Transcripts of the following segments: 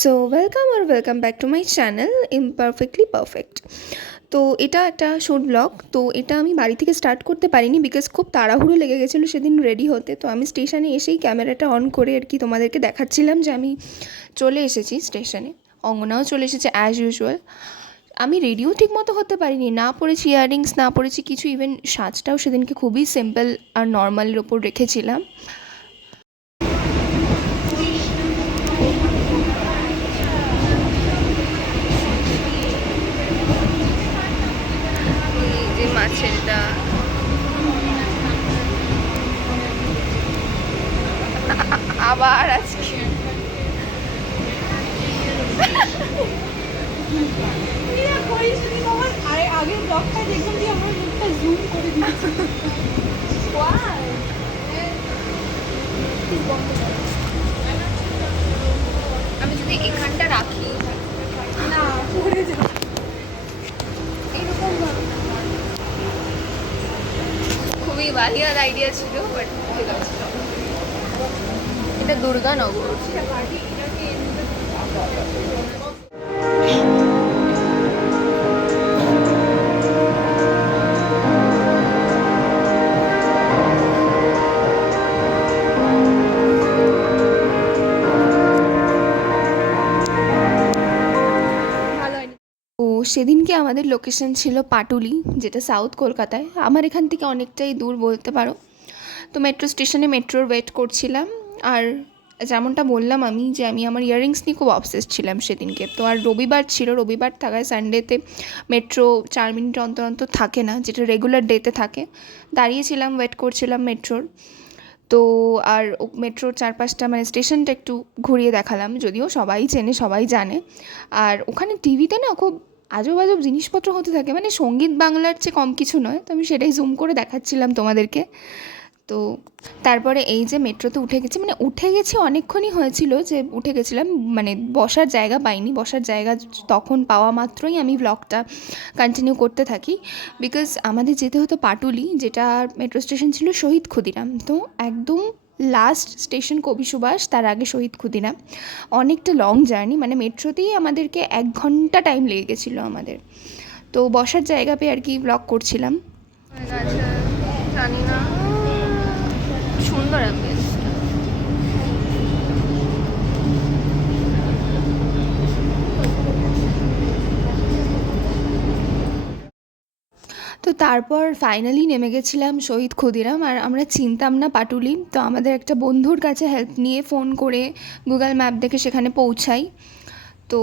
So welcome back to my channel imperfectly perfect. তো এটা একটা শর্ট ব্লগ। তো এটা আমি বাড়ি থেকে স্টার্ট করতে পারিনি বিকজ খুব তাড়াহুড়ো লেগে গেছিলো সেদিন রেডি হতে। তো আমি স্টেশনে এসেই ক্যামেরাটা অন করে আর কি তোমাদেরকে দেখাচ্ছিলাম যে আমি চলে এসেছি স্টেশনে। অঙ্গনাও চলে এসেছে অ্যাজ ইউজুয়াল। আমি রেডিও ঠিক মতো হতে পারিনি, না পরেছি ইয়াররিংস, না পরেছি কিছু। ইভেন সাজটাও সেদিনকে খুবই সিম্পল আর নর্মালের ওপর রেখেছিলাম। এই যে মাছেরটা, আবার আজকে আগের ব্লগটায় দেখলাম যে আমার মুখটা জুম করে দিয়েছে। আমি যদি এখানটা রাখি না পড়ে যাবে। এরকম খুবই বালিয়ার আইডিয়া ছিল, বাট ঠিক আছে। এটা দুর্গানগর। ভালো হয়নি। ও সেদিনকে আমাদের লোকেশন ছিল পাটুলি, যেটা সাউথ কলকাতায়। আমার এখান থেকে অনেকটাই দূর বলতে পারো। তো মেট্রো স্টেশনে মেট্রোর ওয়েট করছিলাম। আর যেমনটা বললাম আমি, যে আমি আমার ইয়াররিংস নিয়ে খুব অবসেসড ছিলাম সেদিনকে। তো আর রবিবার ছিল, রবিবার থাকায় সানডেতে মেট্রো 4 মিনিট অন্তর অন্তর থাকে না, যেটা রেগুলার ডেতে থাকে। দাঁড়িয়েছিলাম, ওয়েট করছিলাম মেট্রোর। তো আর মেট্রোর চারপাশটা মানে স্টেশনটা একটু ঘুরিয়ে দেখালাম, যদিও সবাই চেনে, সবাই জানে। আর ওখানে টিভিতে না খুব আজব আজব জিনিসপত্র হতে থাকে, মানে সঙ্গীত বাংলার চেয়ে কম কিছু নয়। তো আমি সেটাই জুম করে দেখাচ্ছিলাম তোমাদেরকে। তো তারপরে এই যে মেট্রোতে উঠে গেছি, মানে উঠে গেছি অনেকক্ষণই হয়েছিল যে উঠে গেছিলাম, মানে বসার জায়গা পাইনি। বসার জায়গা তখন পাওয়া মাত্রই আমি ব্লগটা কন্টিনিউ করতে থাকি। বিকজ আমাদের যেতে হতো পাটুলি, যেটা মেট্রো স্টেশন ছিল শহীদ ক্ষুদিরাম। তো একদম লাস্ট স্টেশন কবি সুভাষ, তার আগে শহীদ ক্ষুদিরাম। অনেকটা লং জার্নি, মানে মেট্রোতেই আমাদেরকে 1 ঘন্টা টাইম লেগে গেছিলো আমাদের। তো বসার জায়গা পেয়ে আর কি ব্লগ করছিলাম। জানি না, সুন্দর অ্যাম্বিয়েন্স। তো তারপর ফাইনালি নেমে গেছিলাম শহীদ ক্ষুদিরাম। আর আমরা চিনতাম না পাটুলি। তো আমাদের একটা বন্ধুর কাছে হেল্প নিয়ে ফোন করে গুগল ম্যাপ দেখে সেখানে পৌঁছাই। তো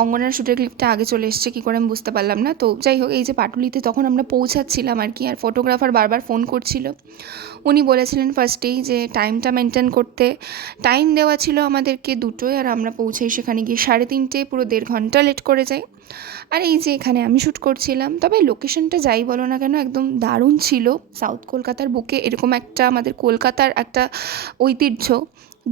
অঙ্গনার শ্যুটের ক্লিপটা আগে চলে এসছে কী করে আমি বুঝতে পারলাম না। তো যাই হোক, এই যে পাটুলিতে তখন আমরা পৌঁছাচ্ছিলাম আর কি। আর ফটোগ্রাফার বারবার ফোন করছিল। উনি বলেছিলেন ফার্স্টেই যে টাইমটা মেনটেন করতে। টাইম দেওয়া ছিল আমাদেরকে 2টোয়, আর আমরা পৌঁছাই সেখানে গিয়ে 3:30, পুরো 1.5 ঘন্টা লেট করে যাই। আর এই যে এখানে আমি শ্যুট করছিলাম। তবে লোকেশনটা যাই বলো না কেন একদম দারুণ ছিল। সাউথ কলকাতার বুকে এরকম একটা আমাদের কলকাতার একটা ঐতিহ্য,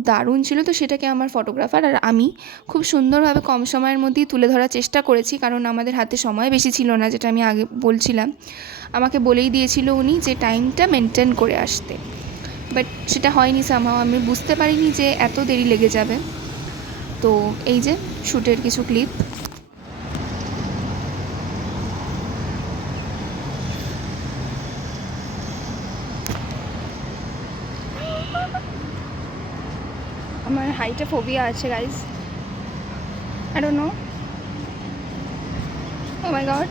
দারুণ ছিল। তো সেটাকে আমার ফটোগ্রাফার আর আমি খুব সুন্দরভাবে কম সময়ের মধ্যেই তুলে ধরার চেষ্টা করেছি, কারণ আমাদের হাতে সময় বেশি ছিল না, যেটা আমি আগে বলছিলাম। আমাকে বলেই দিয়েছিল উনি যে টাইমটা মেনটেন করে আসতে, বাট সেটা হয়নি। সামহাও আমি বুঝতে পারিনি যে এত দেরি লেগে যাবে। তো এই যে শ্যুটের কিছু ক্লিপ। আমার হাইটে ফোবিয়া আছে guys, I don't know. Oh my god.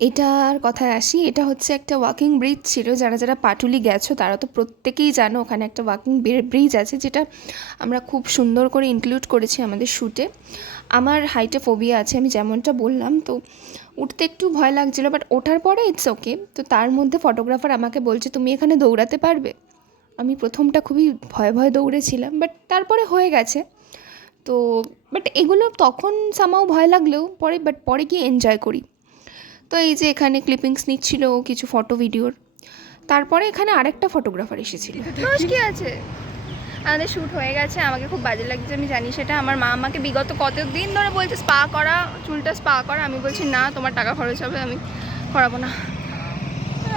এটার কথায় আসি, এটা হচ্ছে একটা ওয়াকিং ব্রিজ ছিল। যারা যারা পাটুলি গেছো তারা তো প্রত্যেকেই জানো ওখানে একটা ওয়াকিং ব্রিজ আছে, যেটা আমরা খুব সুন্দর করে ইনক্লুড করেছি আমাদের শ্যুটে। আমার হাইটে ফোবিয়া আছে, আমি যেমনটা বললাম। তো উঠতে একটু ভয় লাগছিলো, বাট ওঠার পরে ইটস ওকে। তো তার মধ্যে ফটোগ্রাফার আমাকে বলছে তুমি এখানে দৌড়াতে পারবে। আমি প্রথমটা খুবই ভয়ে ভয়ে দৌড়েছিলাম, বাট তারপরে হয়ে গেছে। তো বাট এগুলো তখন সামাও ভয় লাগলেও পরে, বাট পরে গিয়ে এনজয় করি। তো এই যে এখানে ক্লিপিংস নিচ্ছিল ও কিছু ফটো ভিডিওর। তারপরে এখানে আরেকটা ফটোগ্রাফার এসেছিল। দোষ কি আছে, আমাদের শ্যুট হয়ে গেছে। আমাকে খুব বাজে লাগছে, আমি জানি সেটা। আমার মা আমাকে বিগত কতদিন ধরে বলছে স্পা করা, চুলটা স্পা করা। আমি বলছি না, তোমার টাকা খরচ হবে, আমি করাবো না।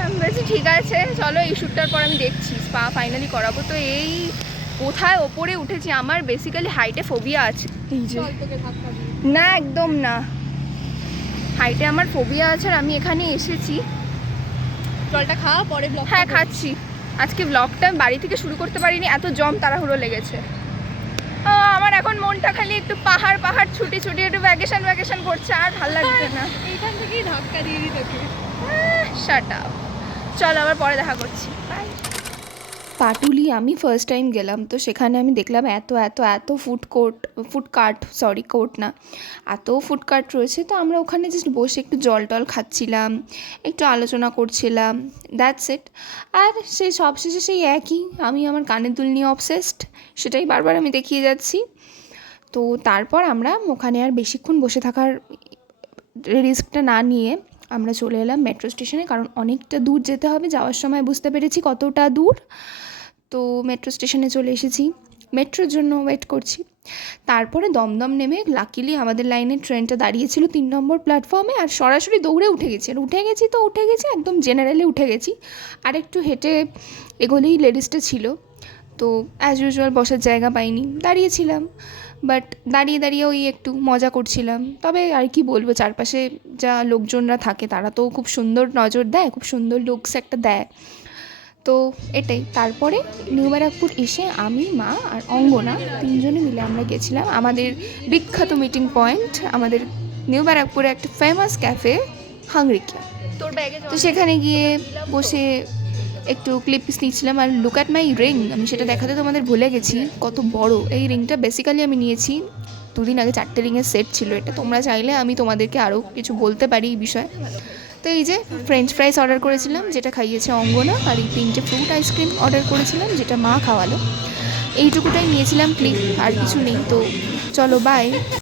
আমি বলছি ঠিক আছে চলো, এই শ্যুটটার পর আমি দেখছি স্পা ফাইনালি করাবো। তো এই কোথায় ওপরে উঠেছি, আমার বেসিক্যালি হাইটে ফোবিয়া আছে। এই যে না, একদম না, হাইটে আমার ফোবিয়া আছে। আর আমি এখানে এসেছি, জলটা খাওয়া পরে ব্লগ। হ্যাঁ খাচ্ছি। আজকে ব্লগটা বাড়ি থেকে শুরু করতে পারিনি, এত জম তাড়াহুড়ো লেগেছে। আমার এখন মনটা খালি একটু পাহাড় পাহাড় ছুটি ছুটি একটু ভ্যাকেশন করছে, আর ভালো লাগছে না। এইখান থেকেই ধাক্কা দিয়ে দিই তোকে। শাট আপ, চলো আবার পরে দেখা করছি, বাই। পাটুলি আমি ফার্স্ট টাইম গেলাম, তো সেখানে আমি দেখলাম এত এত এত কোর্ট না, এত ফুড কার্ট রয়েছে। তো আমরা ওখানে জাস্ট বসে একটু জল টল খাচ্ছিলাম, একটু আলোচনা করছিলাম, দ্যাটস ইট। আর সেই সবশেষে সেই একই, আমি আমার কানের দুল নিয়ে অবসেসড, সেটাই বারবার আমি দেখিয়ে যাচ্ছি। তো তারপর আমরা ওখানে আর বেশিক্ষণ বসে থাকার রিস্কটা না নিয়ে আমরা চলে এলাম মেট্রো স্টেশনে, কারণ অনেকটা দূর যেতে হবে। যাওয়ার সময় বুঝতে পেরেছি কতটা দূর। তো মেট্রো স্টেশনে চলে এসেছি, মেট্রোর জন্য ওয়েট করছি। তারপরে দমদম নেমে লাকিলি আমাদের লাইনের ট্রেনটা দাঁড়িয়েছিল 3 নম্বর প্ল্যাটফর্মে, আর সরাসরি দৌড়ে উঠে গেছি। আর উঠে গেছি একদম জেনারেলে উঠে গেছি। আর একটু হেঁটে এগোলেই লেডিসটা ছিল, তো অ্যাজ ইউজুয়াল বসার জায়গা পাইনি, দাঁড়িয়েছিলাম। বাট দাঁড়িয়ে ওই একটু মজা করছিলাম। তবে আর কি বলবো, চারপাশে যা লোকজনরা থাকে তারা তো খুব সুন্দর নজর দেয়, খুব সুন্দর লুকস একটা দেয়। তো এটাই। তারপরে নিউ ব্যারাকপুর এসে আমি, মা আর অঙ্গনা 3 জনে মিলে আমরা গেছিলাম আমাদের বিখ্যাত মিটিং পয়েন্ট, আমাদের নিউ ব্যারাকপুরে একটা ফেমাস ক্যাফে হাংরিকিয়া। তো সেখানে গিয়ে বসে একটু ক্লিপস নিচ্ছিলাম। আর লুক অ্যাট মাই রিং, আমি সেটা দেখাতে তোমাদের ভুলে গেছি কত বড় এই রিংটা। বেসিক্যালি আমি নিয়েছি 2 দিন আগে, 4টে রিংয়ের সেট ছিল এটা। তোমরা চাইলে আমি তোমাদেরকে আরও কিছু বলতে পারি এই বিষয়ে। তো এই যে ফ্রেঞ্চ ফ্রাইস অর্ডার করেছিলাম, যেটা খাইয়েছে অঙ্গনা, আর এই 3টে ফ্রুট আইসক্রিম অর্ডার করেছিলাম, যেটা মা খাওয়ালো। এইটুকুটাই নিয়েছিলাম ক্লিপ, আর কিছু নেই। তো চলো বাই।